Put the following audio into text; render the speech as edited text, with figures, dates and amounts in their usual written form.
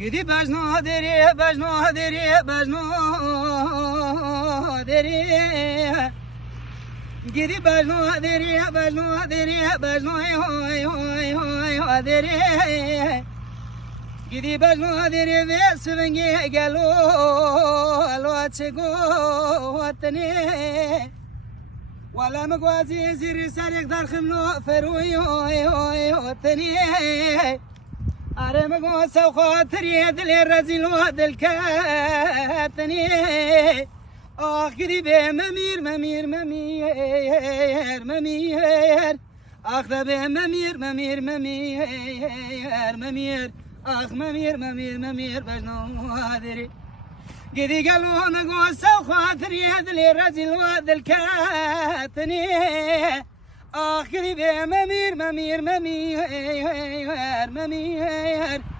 گیدی بجنو دری بجنو دری بجنو دری گیدی بجنو دری بجنو دری بجنو هوی هوی هوی دری گیدی بجنو دری وسونگی گلو الو چگو وطنی ولا مقوازي زير سارق دار خملو فروي هوي هوي وطني أرى مقوس وخاطري دلي الرزيل ودل كاتني آخري به ممير ممير ممير ممير آخذ به ممير ممير ممير ممير آخ ممير ممير ممير بجنو هادري قدي قالوا مقوس وخاطري دلي الرزيل ودل كاتني آخري به ممير ممير ممير ممير